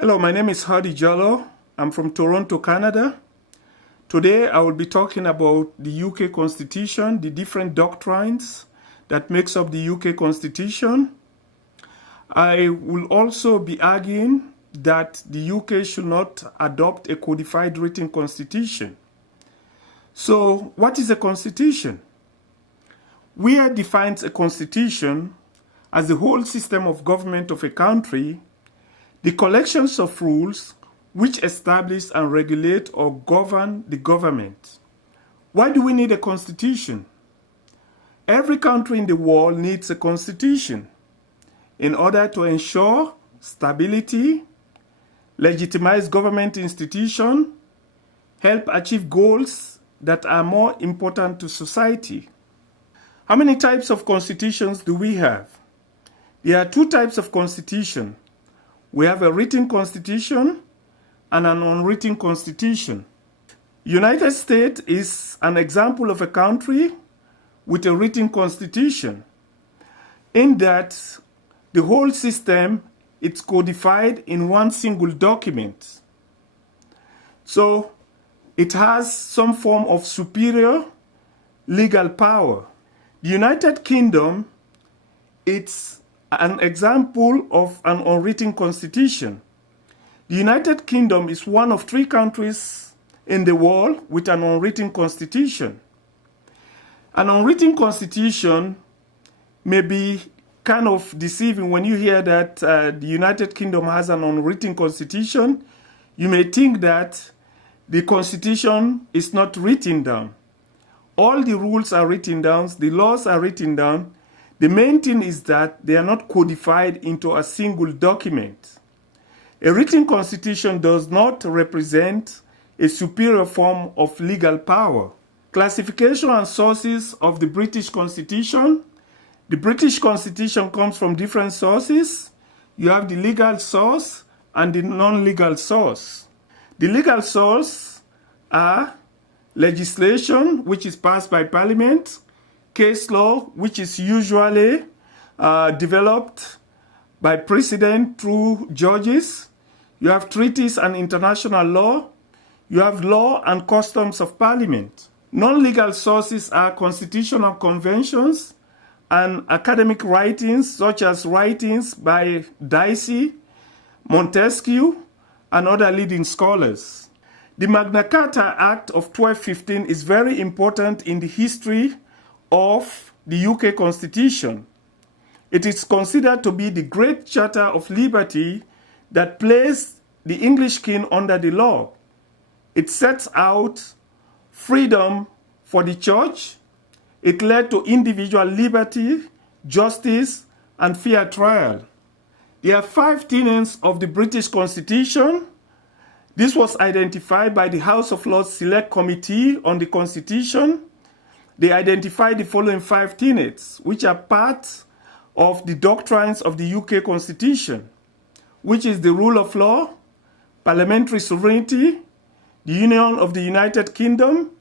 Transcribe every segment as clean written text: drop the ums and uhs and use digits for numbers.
Hello, my name is Jalloh. I'm from Toronto, Canada. Today I will be talking about the UK Constitution, the different doctrines that makes up the UK Constitution. I will also be arguing that the UK should not adopt a codified written constitution. So, what is a constitution? Where defines a constitution as the whole system of government of a country, the collections of rules which establish and regulate or govern the government. Why do we need a constitution? Every country in the world needs a constitution in order to ensure stability, legitimize government institutions, help achieve goals that are more important to society. How many types of constitutions do we have? There are two types of constitution. We have a written constitution and an unwritten constitution. United States is an example of a country with a written constitution in that the whole system is codified in one single document. So it has some form of superior legal power. The United Kingdom, it's an example of an unwritten constitution. The United Kingdom is one of 3 countries in the world with an unwritten constitution. An unwritten constitution may be kind of deceiving when you hear that the United Kingdom has an unwritten constitution. You may think that the constitution is not written down. All the rules are written down, the laws are written down. The main thing is that they are not codified into a single document. A written constitution does not represent a superior form of legal power. Classification and sources of the British Constitution. The British Constitution comes from different sources. You have the legal source and the non-legal source. The legal source are legislation, which is passed by Parliament, case law, which is usually developed by President through judges. You have treaties and international law. You have law and customs of Parliament. Non-legal sources are constitutional conventions and academic writings, such as writings by Dicey, Montesquieu, and other leading scholars. The Magna Carta Act of 1215 is very important in the history of the UK Constitution. It is considered to be the great charter of liberty that placed the English king under the law. It sets out freedom for the church. It led to individual liberty, justice, and fair trial. There are 5 tenets of the British Constitution. This was identified by the House of Lords Select Committee on the Constitution. They identified the following 5 tenets, which are part of the doctrines of the UK Constitution, which is the rule of law, parliamentary sovereignty, the Union of the United Kingdom,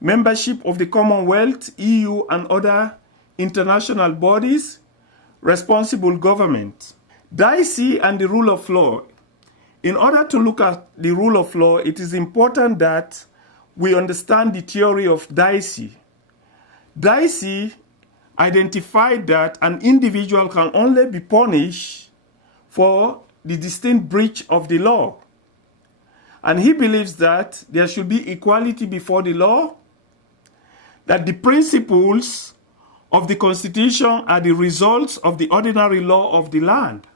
membership of the Commonwealth, EU, and other international bodies, responsible government. Dicey and the rule of law. In order to look at the rule of law, it is important that we understand the theory of Dicey. Dicey identified that an individual can only be punished for the distinct breach of the law. And he believes that there should be equality before the law, that the principles of the Constitution are the results of the ordinary law of the land.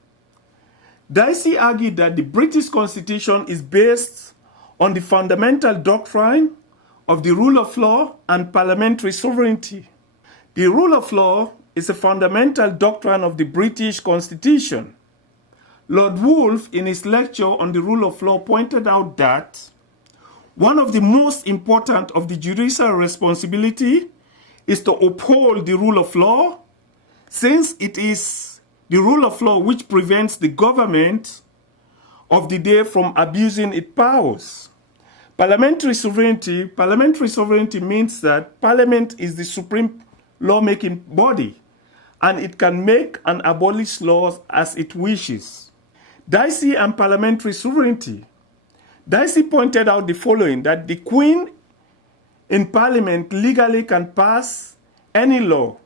Dicey argued that the British Constitution is based on the fundamental doctrine of the rule of law and parliamentary sovereignty. The rule of law is a fundamental doctrine of the British Constitution. Lord Woolf, in his lecture on the rule of law, pointed out that one of the most important of the judicial responsibility is to uphold the rule of law, since it is the rule of law which prevents the government of the day from abusing its powers. Parliamentary sovereignty means that Parliament is the supreme lawmaking body, and it can make and abolish laws as it wishes. Dicey and parliamentary sovereignty. Dicey pointed out the following, that the Queen in Parliament legally can pass any law.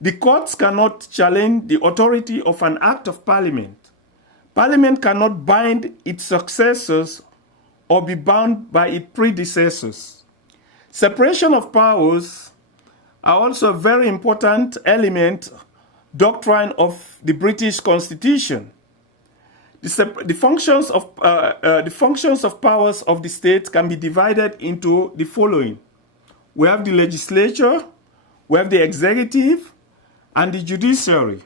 The courts cannot challenge the authority of an act of Parliament. Parliament cannot bind its successors or be bound by its predecessors. Separation of powers are also a very important element, doctrine of the British Constitution. The functions of powers of the state can be divided into the following. We have the legislature, we have the executive, and the judiciary.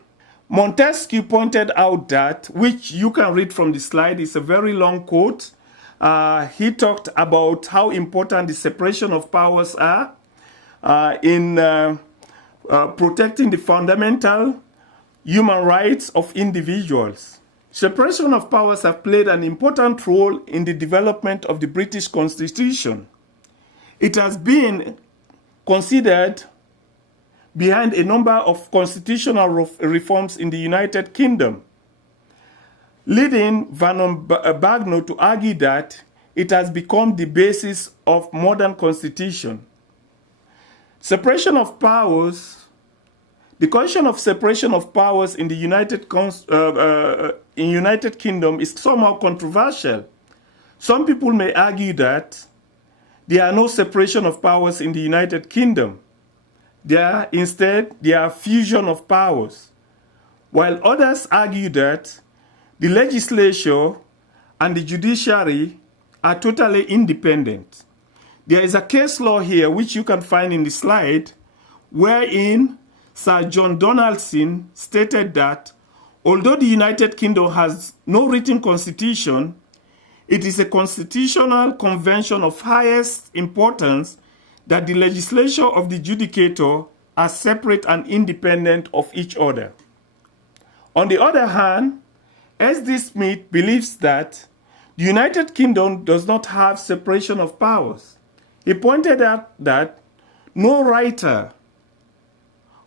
Montesquieu pointed out that, which you can read from the slide, it's a very long quote. He talked about how important the separation of powers are in protecting the fundamental human rights of individuals. Separation of powers have played an important role in the development of the British Constitution. It has been considered behind a number of constitutional reforms in the United Kingdom, leading Vernon Bagnall to argue that it has become the basis of modern constitution. Separation of powers. The question of separation of powers in the United Kingdom is somehow controversial. Some people may argue that there are no separation of powers in the United Kingdom. Instead, there are fusion of powers, while others argue that the legislature and the judiciary are totally independent. There is a case law here, which you can find in the slide, wherein Sir John Donaldson stated that although the United Kingdom has no written constitution, it is a constitutional convention of highest importance that the legislature of the judicature are separate and independent of each other. On the other hand, S.D. Smith believes that the United Kingdom does not have separation of powers. He pointed out that no writer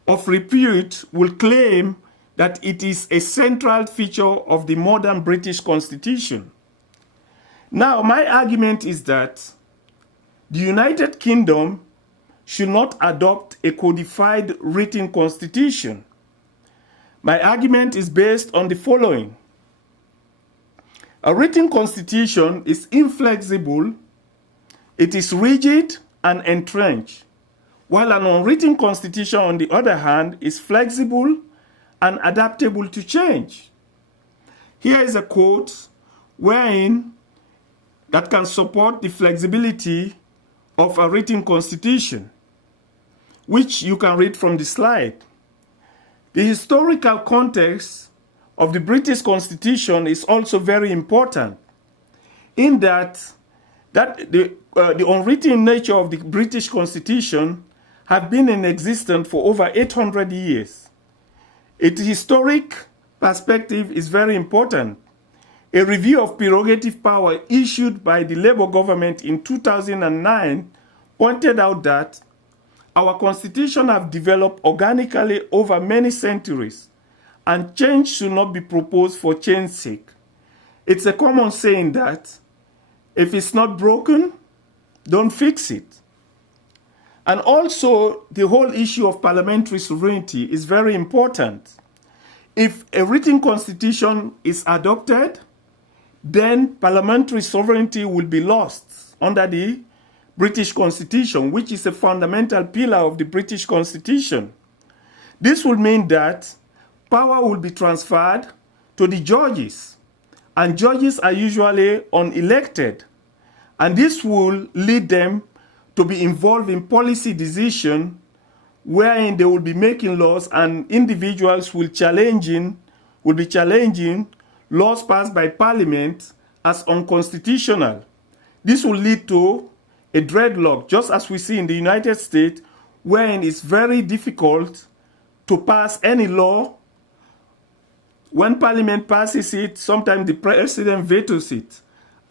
of repute will claim that it is a central feature of the modern British Constitution. Now, my argument is that the United Kingdom should not adopt a codified written constitution. My argument is based on the following. A written constitution is inflexible, it is rigid and entrenched, while an unwritten constitution, on the other hand, is flexible and adaptable to change. Here is a quote that can support the flexibility of a written constitution, which you can read from the slide. The historical context of the British Constitution is also very important, in that the unwritten nature of the British Constitution have been in existence for over 800 years. Its historic perspective is very important. A review of prerogative power issued by the Labour government in 2009 pointed out that our constitution have developed organically over many centuries, and change should not be proposed for change's sake. It's a common saying that if it's not broken, don't fix it. And also, the whole issue of parliamentary sovereignty is very important. If a written constitution is adopted, then parliamentary sovereignty will be lost under the British Constitution, which is a fundamental pillar of the British Constitution. This will mean that power will be transferred to the judges, and judges are usually unelected, and this will lead them to be involved in policy decision wherein they will be making laws, and individuals will be challenging laws passed by Parliament as unconstitutional. This will lead to a dreadlock, just as we see in the United States, wherein it's very difficult to pass any law. When Parliament passes it, sometimes the President vetoes it,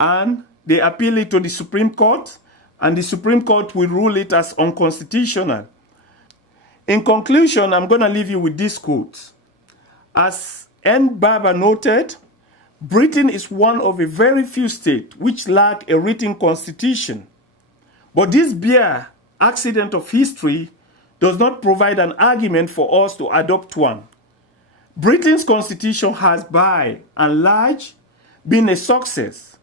and they appeal it to the Supreme Court, and the Supreme Court will rule it as unconstitutional. In conclusion, I'm going to leave you with this quote. As N. Barber noted, Britain is one of a very few states which lack a written constitution. But this bare accident of history does not provide an argument for us to adopt one. Britain's constitution has by and large been a success.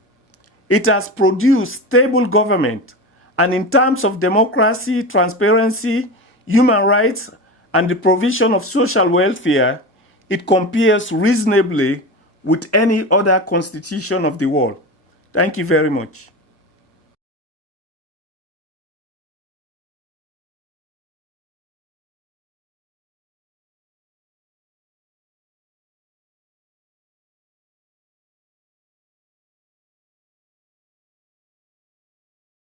It has produced stable government, and in terms of democracy, transparency, human rights, and the provision of social welfare, it compares reasonably with any other constitution of the world. Thank you very much.